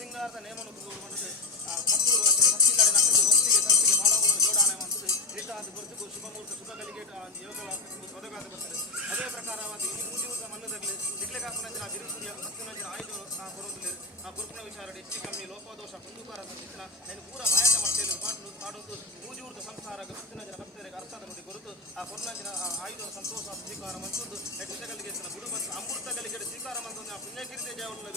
ಸಿಂಗಾರದ ನೇಮನು ಕುದುರು ಪತ್ತೂರು ಹತ್ತಿನಾಡಿ ನಕ್ಕದು ಹೊತ್ತಿಗೆ ಸಂತಿಗೆ ಮಾನವಗಳನ್ನು ಜೋಡಣೆ ಮಾಡುತ್ತದೆ ರೀತಾದ ಗುರುತಿಗೂ ಶುಭಮೂರ್ತ ಶುಭಗಳಿಗೆ ಯೋಗ ಒದಗಾದ ಬರ್ತದೆ. ಅದೇ ಪ್ರಕಾರವಾಗಿ ಈ ಮೂಜೂತ ಮನ್ನದಲ್ಲಿ ಸಿಗ್ಲೆಗಾಪನಂಚಿನ ಬಿರುಸೂರ್ಯ ಹತ್ತಿನಂಚಿನ ಆಯ್ದು ಬರೋದಿಲ್ಲ ಗುರುಪುನ ವಿಚಾರ ಹೆಚ್ಚು ಕಮ್ಮಿ ಲೋಪದೋಷ ಕುಂದುಕಾರ ಸಂಚಿನ నేను ಪೂರ ಮಾಯಕ ಮಾಡ್ತೇನೆ ಪಾಟಲು ಪಾಡೋದು ಮೂಜೂರ್ತ ಸಂಸಾರ ಹತ್ತಿನಂಚಿನ ಭಕ್ತರಿಗೆ ಅರ್ಥದ ನುಡಿ ಗುರುತು ಆ ಪೊನ್ನಂಚಿನ ಆಯುಧ ಸಂತೋಷ ಸ್ವೀಕಾರ ಮಂತದ್ದು ವಿಷಗಳಿಗೆ ಗುರು ಮತ್ತು ಅಮೃತಗಳಿಗೆ ಸ್ವೀಕಾರ ಮಂತಂದು ಆ ಪುಣ್ಯಕೀರ್ತಿ ಜಯವನ್ನು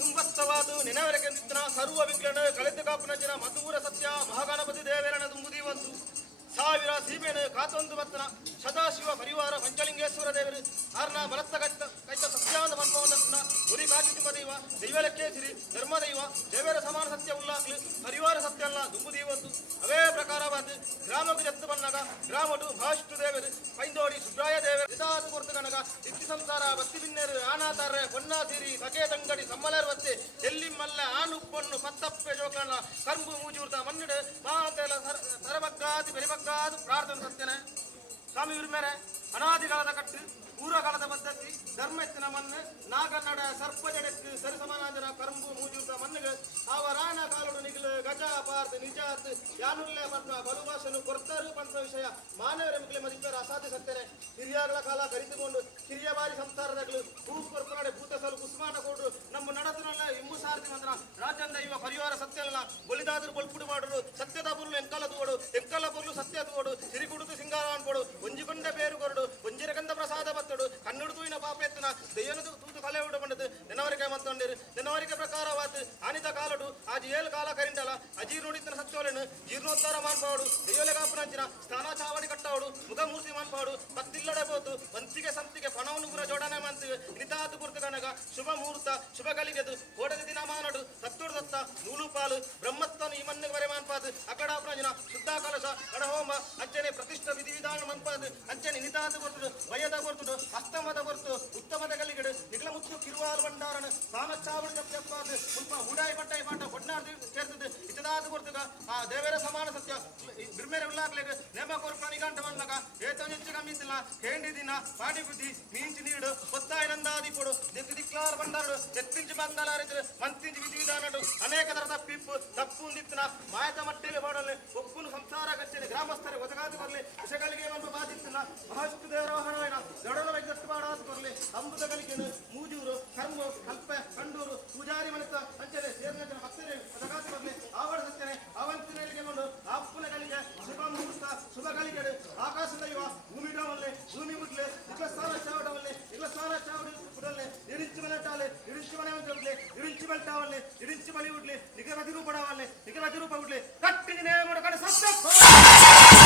ತುಂಬತ್ತವಾದು ನೆನವರೆಗೆಂದಿದ್ದನ ಸರ್ವ ವಿಜ್ಞಾನ ಕಳೆದು ಕಾಪುನಂಚಿನ ಮಧುರ ಸತ್ಯ ಮಹಾಗಣಪತಿ ದೇವೇರನ ತುಂಬುದಿ ಒಂದು ಸಾವಿರ ಸೀಮೆಯನ್ನು ಕಾತೊಂದು ಬತ್ತನ ಸದಾಶಿವ ಪರಿವಾರ ಪಂಚಲಿಂಗೇಶ್ವರ ದೇವರು ಆರ್ನ ಬಲತ್ತ ಕೈತ ಸತ್ಯಾಂದ ಮನ್ಪವನ್ನ ಗುರಿ ಕಾಚಿತಿಂಬ ದೈವ ದೈವಲಕ್ಕೆ ಸಿರಿ ಧರ್ಮ ದೈವ ದೇವರ ಸಮಾನ ಸತ್ಯ ಉಲ್ಲಾಕ್ಲು ಪರಿವಾರ ಸತ್ಯ ಅಲ್ಲ ದುಂಬು ದೈವತ್ತು ಅವೇ ಪ್ರಕಾರವಾದ ಗ್ರಾಮಕ್ಕೆ ಜತ್ತು ಬನ್ನಾಗ ಗ್ರಾಮಟು ಭಾಷ್ಟು ದೇವರು ಪೈಂದೋಡಿ ಸುಬ್ರಾಯ ದೇವರು ಇದಾತು ಕೊರ್ತು ಕನಗ ಇತ್ತಿ ಸಂಸಾರ ಬತ್ತಿ ಬಿನ್ನೆರು ಆನಾತಾರ್ರೆ ಪೊನ್ನಾ ಸಿರಿ ಸಕೆ ತಂಗಡಿ ಸಮ್ಮಲರ್ ವತ್ತೆ ಎಲ್ಲಿ ಮಲ್ಲ ಆನುಪ್ಪನ್ನು ಪತ್ತಪ್ಪೆ ಜೋಕಣ್ಣ ಕಂಬು ಮೂಜೂರ್ತ ಮನ್ನಿಡು ಮಾತೆಲ ಸರಬಕ್ಕಾದು ಬೆರಿಬಕ್ಕಾದು ಪ್ರಾರ್ಥನೆ ಸತ್ಯನೆ ಸ್ವಾಮಿ ಇವ್ರ ಅನಾದಿಕಾಲದ ಕಟ್ಟು ಪೂರ್ವಕಾಲದ ಪದ್ಧತಿ ಧರ್ಮ ಎತ್ತಿನ ಮಣ್ಣು ನಾಗನ್ನಡ ಸರ್ಪ ಜಡಕ್ಕೆ ಸರಿಸಮಾನಾಂಜನ ಕರಂಬು ಮೂಜೂತ ಮಣ್ಣುಗಳು ಅವರಾನ ಕಾಲುಡು ನಿಗಲು ಗಜ ಪಾರ್ಥ ನಿಜಾತ್ ಯಾನುಲ್ಲೆ ಪದ್ಮ ಬಲುಭಾಷನು ಕೊರ್ತರು ಪಂಥ ವಿಷಯ ಮಾನವರ ಮಿಗಿಲೆ ಮದಿಪ್ಪರ ಅಸಾಧ್ಯ ಸತ್ಯನೆ ಹಿರಿಯಗಳ ಕಾಲ ಕರಿತುಕೊಂಡು ಹಿರಿಯ ಬಾರಿ ಸಂಸಾರದಗಳು ಭೂಪ್ ಕೊರ್ಪನಡೆ ಭೂತಸಲು ಕುಸ್ಮಾಟ ಕೊಡ್ರು ನಮ್ಮ ನಡತನಲ್ಲ ಇಂಬು ಸಾರಥಿ ಮಂತ್ರ ರಾಜಂದ ಇವ ಪರಿವಾರ ಸತ್ಯಲ್ಲ ಬಲಿದಾದರು ಬಲ್ಪುಡು ಮಾಡುದು ಸತ್ಯದ ಬುರ್ಲು ಎಂಕಲ ತೂಡು ಎಂಕಲ ಬುರ್ಲು ಸತ್ಯ ತೂಡು ಸಿರಿಗುಡುದು ಸಿಂಗಾರ ಅನ್ಕೊಡು ಒಂಜಿಕೊಂಡ ಬೇರು ಕೊರಡು ಒಂಜಿರಗಂಧ ಪ್ರಸಾದ ಬತ್ತಡು ಕಣ್ಣುಡು ತೂಯಿನ ಪಾಪ ಎತ್ತಿನ ದೆಯ್ಯನದು ತೂತು ತಲೆ ಉಡು ಬಂಡದು ನೆನವರಿಕೆ ಮಂತೊಂಡಿರು ನೆನವರಿಕೆ ಪ್ರಕಾರವಾದ ಆನಿತ ಕಾಲಡು ಆಜಿ ಏಳು ಕಾಲ ಕರಿಂಟಲ ಅಜೀರ್ಣುಡಿತನ ಸಚ್ಚೋಲೆನು ಜೀರ್ಣೋದ್ಧಾರ ಮಾನ್ಪಾಡು ದೆಯ್ಯೋಲೆ ಕಾಪುನಂಚಿನ ಸ್ನಾನ ಚಾವಡಿ ಕಟ್ಟಾವಡು ಮುಖಮೂರ್ತಿ ಮಾನ್ಪಾಡು ಪತ್ತಿಲ್ಲಡೆ ಬೋದು ವಂತಿಗೆ ಸಂತಿಗೆ ಪಣವನ್ನು ಪುರ ಜೋಡಣೆ ಮಂತಿಗೆ ನಿತಾತು ಕುರ್ತು ಕನಗ ಶುಭ ಮುಹೂರ್ತ ಶುಭ ಗಳಿಗೆದು ಓಡದ ದಿನ ಮಾನಡು ಸತ್ತುಡು ದತ್ತ ನೂಲು ಪಾಲು ಬ್ರಹ್ಮತ್ತನು ಈ ಮಣ್ಣಿಗೆ ಬರೆ ಮಾನ್ಪಾದು ಅಕಡಾಪುನಂಚಿನ ಶುದ್ಧ ಕಲಶ ಕಡಹೋಮ ಅಂಚನೆ ಪ್ರತಿಷ್ಠ ವಿಧಿ ವಿಧಾನ ಮನ್ಪಾದು ಅಂಚನೆ ನಿತಾತು ಕೊರ್ತುಡು ವಯದ ಕೊರ್ತುಡು ಅಸ್ತಮದ ಕೊರ್ತು ಉತ್ತಮದ ಗಲಿಗಡು ನಿಗ್ಲ ಮುತ್ತು ಕಿರುವಾಲು ಭಂಡಾರನ ಸಾನ ಚಾವಡಿ ತಪ್ಪದು ಸ್ವಲ್ಪ ಉಡಾಯಿ ಬಟ್ಟಾಯಿ ಪಾಠ ಕೊಡ್ನಾರ್ದು ಸೇರ್ತದೆ ಇತದಾತು ಕೊರ್ತುಗ ಆ ದೇವರ ಸಮಾನ ಸತ್ಯ ಬಿರ್ಮೇರೆ ಉಲ್ಲಾಕ್ಲೆಗ್ ನೇಮ ಕೊರ್ಪ ನಿಗಂಟ ಮನ್ನಗ ಏತನಿಚ್ಚಗ ಮೀತಿಲ್ಲ ಹೇಂಡಿ ದಿನ ಪಾಡಿ ಬುದ್ಧಿ ಮೀಂಚಿ ನೀಡು ಒತ್ತಾಯ ನಂದಾದಿ ಕೊಡು ದಿಕ್ಕು ದಿಕ್ಲಾರ ಭಂಡಾರಡು ಎತ್ತಿಂಚು ಬಂಗಾಲಾರಿದ್ರು ಮಂತಿಂಚು ವಿಧಿ ವಿಧಾನಡು ಅನೇಕ ತರದ ತಪ್ಪು ದಿತ್ತಿನ ಮಾಯದ ಮಟ್ಟಿಗೆ ಮಾಡಲಿ ಒಪ್ಪುನು ಸಂಸಾರ ಗಚ್ಚಲಿ ಗ್ರಾಮಸ್ಥರೇ ಒದಗಾದು ಬರಲಿ ವಿಷಗಳಿಗೆ ಒಂದು ಬಾಧಿತ್ತಿನ ಮಹಾಷ್ಟು ದೇವರೋಹಣ ದೊಡಲ ವೈದ್ಯಸ್ತು ಮಾಡಾದು ಬರಲಿ ಅಂಬುದ ಗಳಿಗೆನು ಮೂಜೂರು ಕರ್ಮ ಕಲ್ಪೆ ಕಂಡೂರು ಪೂಜಾರಿ ಮನಿತ ಅಂಚನೆ ಸೇರ್ನಂಚಿನ ಭಕ್ತರೇ ಒದಗಾದು ಬರಲಿ ಆವಡ ಸತ್ಯನೆ ಅವಂತಿನಲ್ಲಿಗೆ ಕೊಂಡು ಆಪ್ಪುನ ಗಳಿಗೆ ಶುಭ ಮುಹೂರ್ತ ಶುಭ ಗಳಿಗೆಡು ಆಕಾಶ ದೈವ ಭೂಮಿ ಡವಲ್ಲೆ ಭೂಮಿ ಮುಟ್ಲೆ ಇಟ್ಲ ಸ್ಥಾನ ಚಾವಡವಲ್ಲೆ ಇಟ್ಲ ಸ್ಥಾನ ಚಾವಡಿ ಉಡಲ್ಲೆ ಇರಿಂಚು ಮನೆ ಟಾಲೆ ಇರಿಂಚು ಮನೆ ಉಡ್ಲೆ ಇರಿಂಚು ಬಲ್ಟಾವಲ್ಲೆ ಇರಿಂಚು ಬಲಿ ಉಡ್ಲೆ ನಿಗಮತಿ ರೂಪ ಡವಲ್ಲೆ ನಿಗಮತಿ ರೂಪ ಉಡ್ಲೆ ಕಟ್ಟಿಗೆ ನೇಮ ಮಾಡ ಕಡೆ ಸತ್ಯ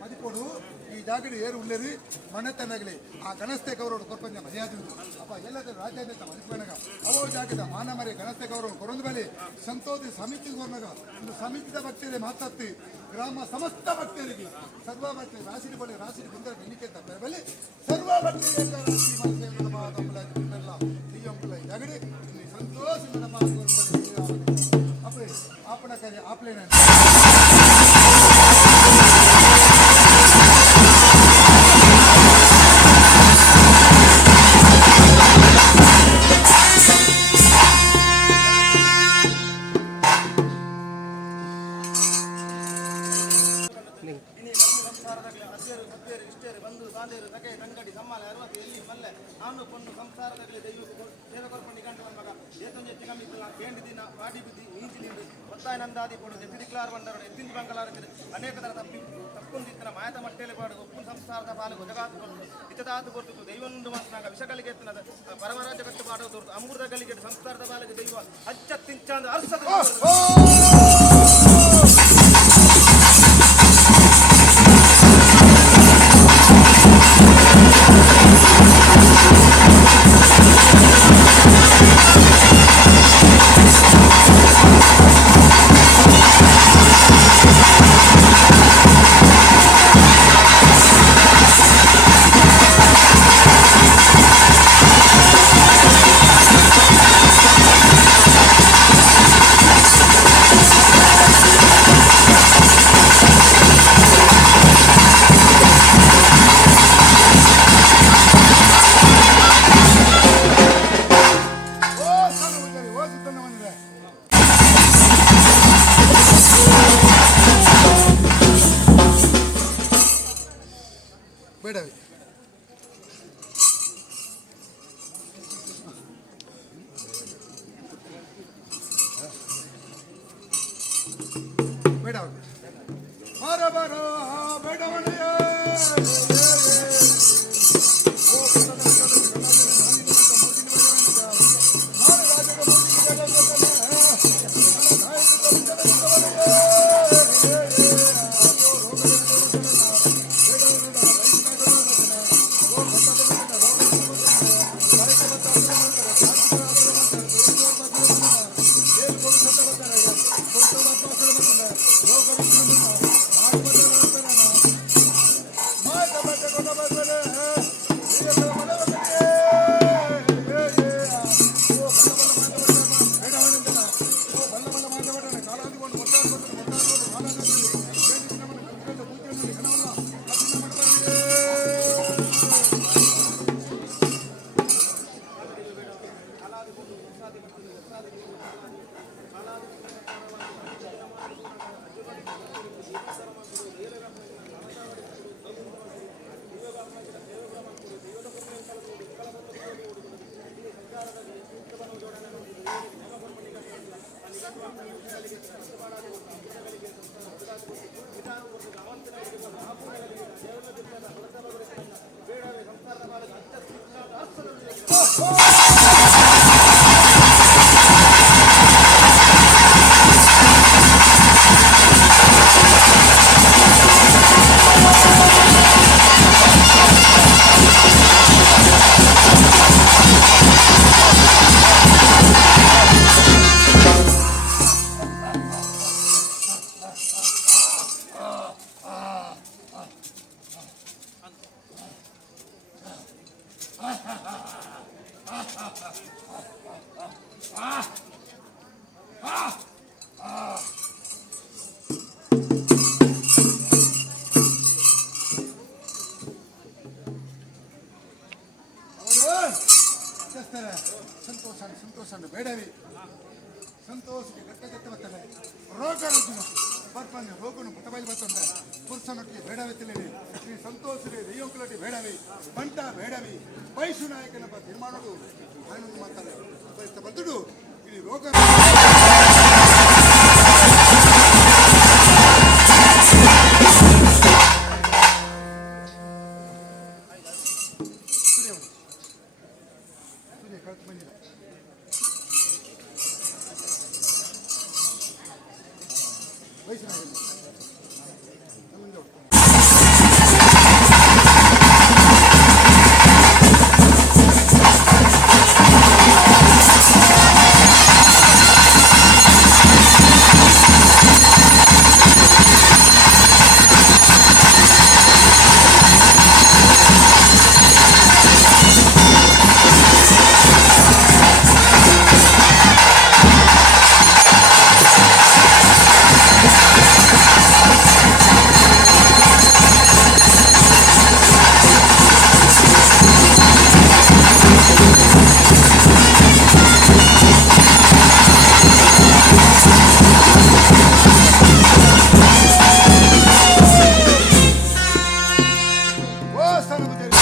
ಮದಿಪೋಡು ಈ ಜಾಗಡಿ ಏರು ಉಳ್ಳೇರಿ ಮನೆ ತನ್ನಗಲಿ ಆ ಗಣಸ್ಥೆ ಗೌರವ ಕೊರ್ಪಂಜ ಮರ್ಯಾದೆ ಅಪ್ಪ ಎಲ್ಲದ ರಾಜ್ಯಾದ್ಯಂತ ಮದಿಪಣಗ ಅವೋ ಜಾಗದ ಮಾನಮರಿ ಗಣಸ್ಥೆ ಗೌರವ ಕೊರೊಂದು ಬಳಿ ಸಂತೋಷಿ ಸಮಿತಿ ಗೋರ್ನಗ ಒಂದು ಸಮಿತಿದ ಭಕ್ತಿಯಲ್ಲಿ ಮಾತಾಡ್ತಿ ಗ್ರಾಮ ಸಮಸ್ತ ಭಕ್ತರಿಗೆ ಸರ್ವ ಭಕ್ತಿ ರಾಶಿ ಬಳಿ ರಾಶಿ ಬಂದ ಎಣಿಕೆ ತಪ್ಪ ಬಳಿ ಸರ್ವ ಭಕ್ತಿ ರಾಶಿ ಮನಸ್ಸೆಲ್ಲ ಜಾಗಡಿ ಸಂತೋಷ आपले आपण करे आपले नाही ಬಂಧು ಬಾಂಧವರು ತಗೆ ತಂಗಡಿ ಸಮ್ಮಾಲ ಅರವತ್ತು ಎಲ್ಲಿ ಮಲ್ಲೆ ನಾನು ಪೊಣ್ಣು ಸಂಸಾರದಲ್ಲಿ ದೈವಕ್ಕೆ ಸೇವಕರ್ಪಣಿ ಗಂಟು ಮಗ ಏತೊಂದು ಹೆಚ್ಚು ಕಮ್ಮಿ ಕೇಂದ್ರ ದಿನ ಪಾಟಿ ಬಿದ್ದಿ ನೀಂಚಿಲಿಂದು ಒತ್ತಾಯ ನಂದಾದಿ ಪೊಣ್ಣು ಎತ್ತಿಡಿಕ್ಲಾರ್ ಬಂದವರು ಎತ್ತಿಂದು ಬಂಗಲಾರಕ್ಕೆ ಅನೇಕ ಥರ ತಪ್ಪುಂದಿತ್ತಿನ ಮಾಯತ ಮಟ್ಟೆಲೆ ಪಾಡು ಒಪ್ಪು ಸಂಸಾರದ ಪಾಲು ಜಗಾತು ಕೊಟ್ಟು ಇತದಾತು ಕೊಟ್ಟು ದೈವೊಂದು ಮಾತನಾಗ ವಿಷಗಳಿಗೆ ಎತ್ತಿನದ ಪರಮರಾಜ ಕಟ್ಟು ಪಾಡೋ ತೋರ್ತು ಅಮೃತ ಗಲಿಗೆ ಸಂಸಾರದ ಪಾಲಿಗೆ ದೈವ ಅಚ್ಚತ್ತಿಂಚಂದ ಅರ್ಸದ ಬೇಡವೇ ಬೇಡವ ಬಾರ ಬಾರ ಬೇಡವನೆಯ ಸಂತೋಷ ಬೇಡವೇ ಸಂತೋಷಕ್ಕೆ ಗಟ್ಟಗಟ್ಟ ಬರ್ತದೆ ರೋಗ ಬರ್ತಾನೆ ರೋಗನು ಪುಟಬೈಲಿ ಬರ್ತಂತೆ ಪುರುಷನೊಟ್ಟಿಗೆ ಬೇಡವೆತ್ತಿಲ್ಲದೆ ಶ್ರೀ ಸಂತೋಷರೇ ದೆಯ್ಯಂಕುಲಟಿ ಬೇಡವಿ ಬಂಟ ಬೇಡವಿ ವಯಸ್ಸು ನಾಯಕನ ತೀರ್ಮಾನಗಳು ನಾನೊಂದು ಮಾತಾಡ ಬಂದುಡು ಈ ರೋಗ ಬಂದಿಲ್ಲ ವಯಸ್ಸಿನ Sana bu